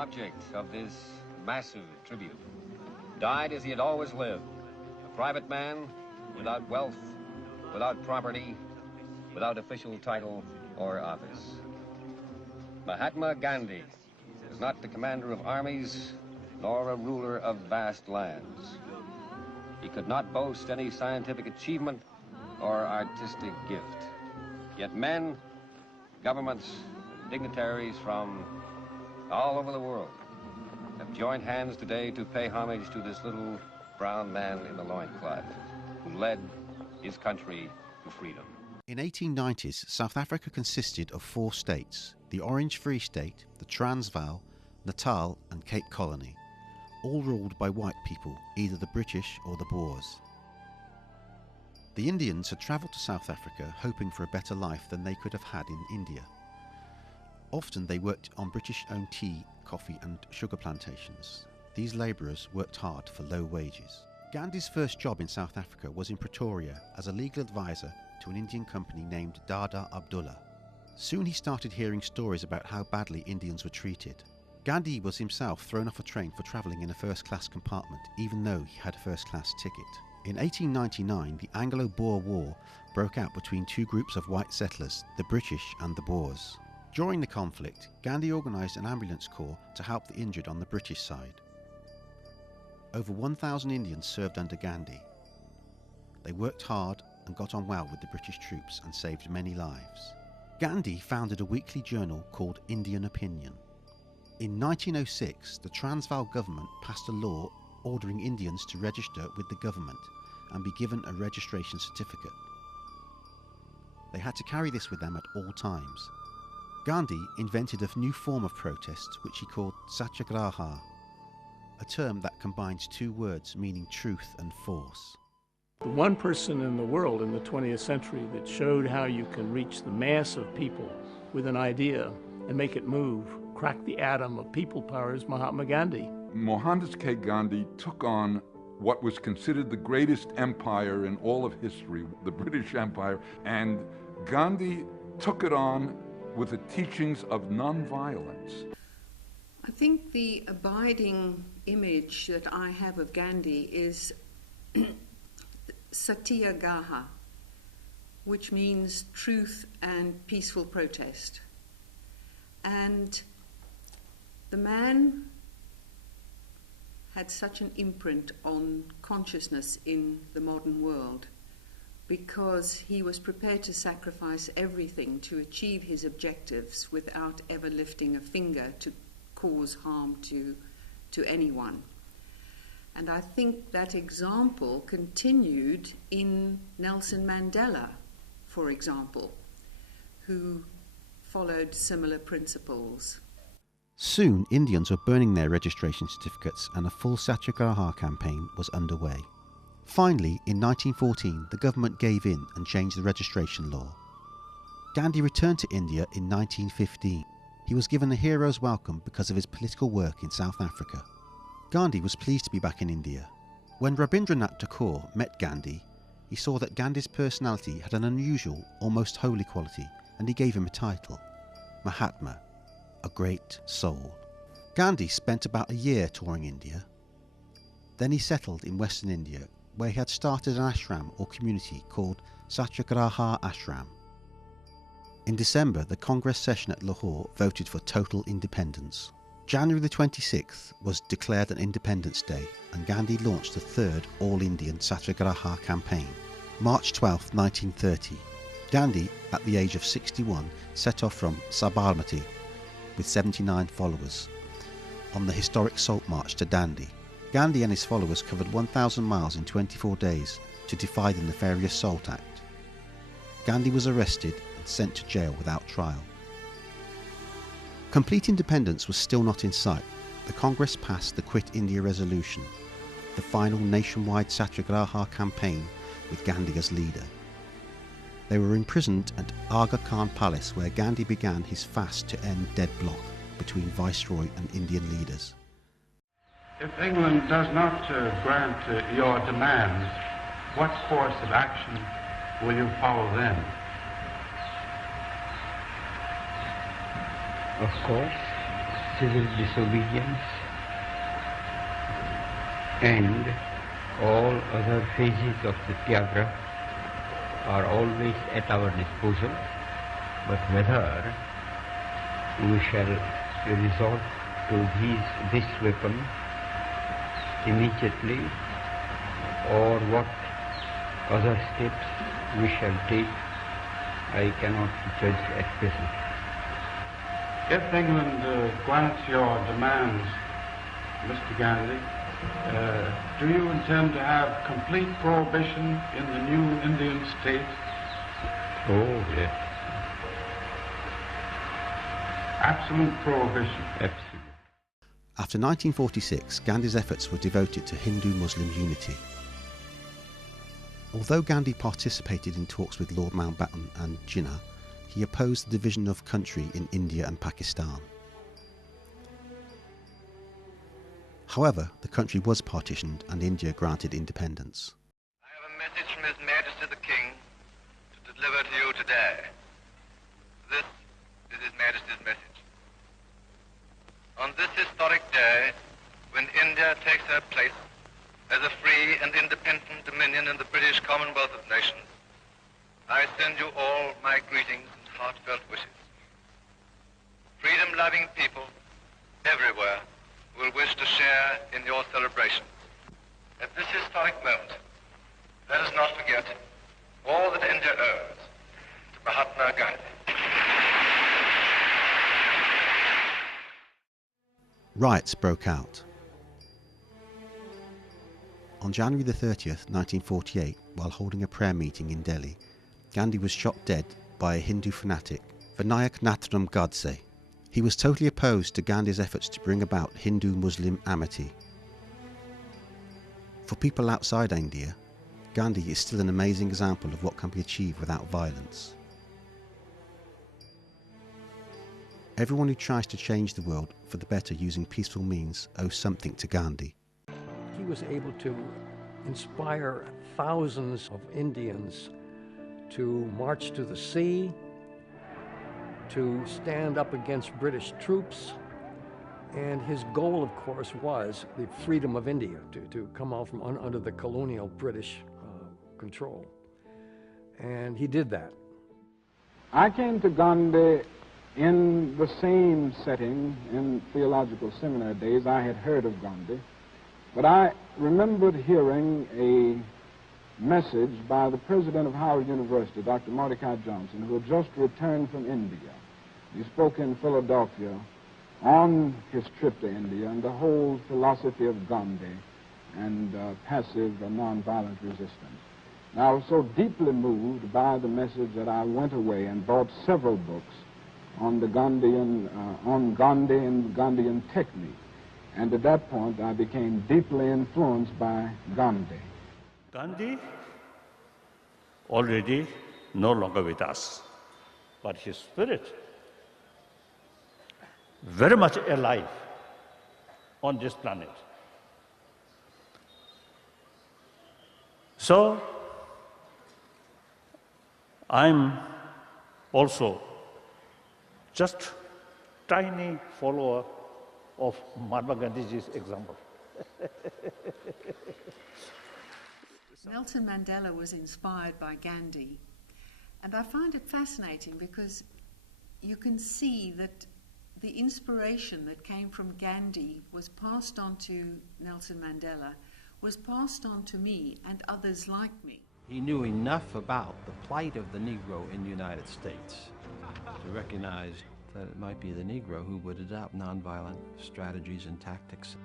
object of this massive tribute, died as he had always lived, a private man without wealth, without property, without official title or office. Mahatma Gandhi was not the commander of armies, nor a ruler of vast lands. He could not boast any scientific achievement or artistic gift. Yet men, governments, and dignitaries from all over the world have joined hands today to pay homage to this little brown man in the loincloth who led his country to freedom. In 1890s, South Africa consisted of 4 states: the Orange Free State, the Transvaal, Natal and Cape Colony, all ruled by white people, either the British or the Boers. The Indians had travelled to South Africa hoping for a better life than they could have had in India. Often they worked on British-owned tea, coffee and sugar plantations. These labourers worked hard for low wages. Gandhi's first job in South Africa was in Pretoria as a legal advisor to an Indian company named Dada Abdullah. Soon he started hearing stories about how badly Indians were treated. Gandhi was himself thrown off a train for travelling in a first-class compartment, even though he had a first-class ticket. In 1899, the Anglo-Boer War broke out between 2 groups of white settlers, the British and the Boers. During the conflict, Gandhi organised an ambulance corps to help the injured on the British side. Over 1,000 Indians served under Gandhi. They worked hard and got on well with the British troops and saved many lives. Gandhi founded a weekly journal called Indian Opinion. In 1906, the Transvaal government passed a law ordering Indians to register with the government and be given a registration certificate. They had to carry this with them at all times. Gandhi invented a new form of protest which he called Satyagraha, a term that combines 2 words meaning truth and force. The one person in the world in the 20th century that showed how you can reach the mass of people with an idea and make it move, crack the atom of people power, is Mahatma Gandhi. Mohandas K. Gandhi took on what was considered the greatest empire in all of history, the British Empire, and Gandhi took it on with the teachings of nonviolence. I think the abiding image that I have of Gandhi is Satyagraha, which means truth and peaceful protest. And the man had such an imprint on consciousness in the modern world because he was prepared to sacrifice everything to achieve his objectives without ever lifting a finger to cause harm to anyone. And I think that example continued in Nelson Mandela, for example, who followed similar principles. Soon, Indians were burning their registration certificates and a full Satyagraha campaign was underway. Finally, in 1914, the government gave in and changed the registration law. Gandhi returned to India in 1915. He was given a hero's welcome because of his political work in South Africa. Gandhi was pleased to be back in India. When Rabindranath Tagore met Gandhi, he saw that Gandhi's personality had an unusual, almost holy quality, and he gave him a title, Mahatma, a great soul. Gandhi spent about a year touring India. Then he settled in Western India, where he had started an ashram or community called Satyagraha Ashram. In December, the Congress session at Lahore voted for total independence. January the 26th was declared an Independence Day, and Gandhi launched the 3rd All-Indian Satyagraha campaign. March 12, 1930, Gandhi, at the age of 61, set off from Sabarmati with 79 followers on the historic Salt March to Dandi. Gandhi and his followers covered 1,000 miles in 24 days to defy the nefarious Salt Act. Gandhi was arrested and sent to jail without trial. Complete independence was still not in sight. The Congress passed the Quit India Resolution, the final nationwide Satyagraha campaign with Gandhi as leader. They were imprisoned at Aga Khan Palace, where Gandhi began his fast to end deadlock between Viceroy and Indian leaders. If England does not grant your demands, what course of action will you follow then? Of course, civil disobedience, and all other phases of the Satyagraha are always at our disposal, but whether we shall resort to this weapon immediately or what other steps we shall take, I cannot judge at present. If England grants your demands, Mr. Gandhi, do you intend to have complete prohibition in the new Indian state? Oh, yes. Absolute prohibition? Absolutely. After 1946, Gandhi's efforts were devoted to Hindu-Muslim unity. Although Gandhi participated in talks with Lord Mountbatten and Jinnah, he opposed the division of country in India and Pakistan. However, the country was partitioned and India granted independence. I have a message from His Majesty the King to deliver to you today. This is His Majesty's message. On this historic day, when India takes her place as a free and independent dominion in the British Commonwealth of Nations, I send you all my greetings and heartfelt wishes. Freedom-loving people everywhere will wish to share in your celebrations. At this historic moment, let us not forget all that India owes to Mahatma Gandhi. Riots broke out. On January the 30th, 1948, while holding a prayer meeting in Delhi, Gandhi was shot dead by a Hindu fanatic, Vinayak Natram Godse. He was totally opposed to Gandhi's efforts to bring about Hindu-Muslim amity. For people outside India, Gandhi is still an amazing example of what can be achieved without violence. Everyone who tries to change the world for the better using peaceful means owes something to Gandhi. He was able to inspire thousands of Indians to march to the sea, to stand up against British troops, and his goal, of course, was the freedom of India, to come out from under the colonial British control. And he did that. I came to Gandhi in the same setting in theological seminary days. I had heard of Gandhi, but I remembered hearing a message by the president of Howard University, Dr. Mordecai Johnson, who had just returned from India. He spoke in Philadelphia on his trip to India and the whole philosophy of Gandhi and passive nonviolent resistance. And I was so deeply moved by the message that I went away and bought several books on the Gandhian, on Gandhi and Gandhian technique. And at that point, I became deeply influenced by Gandhi. Gandhi already no longer with us, but his spirit very much alive on this planet. So I'm also just tiny follower of Mahatma Gandhi's example. Nelson Mandela was inspired by Gandhi, and I find it fascinating because you can see that the inspiration that came from Gandhi was passed on to Nelson Mandela, was passed on to me and others like me. He knew enough about the plight of the Negro in the United States to recognize that it might be the Negro who would adopt nonviolent strategies and tactics.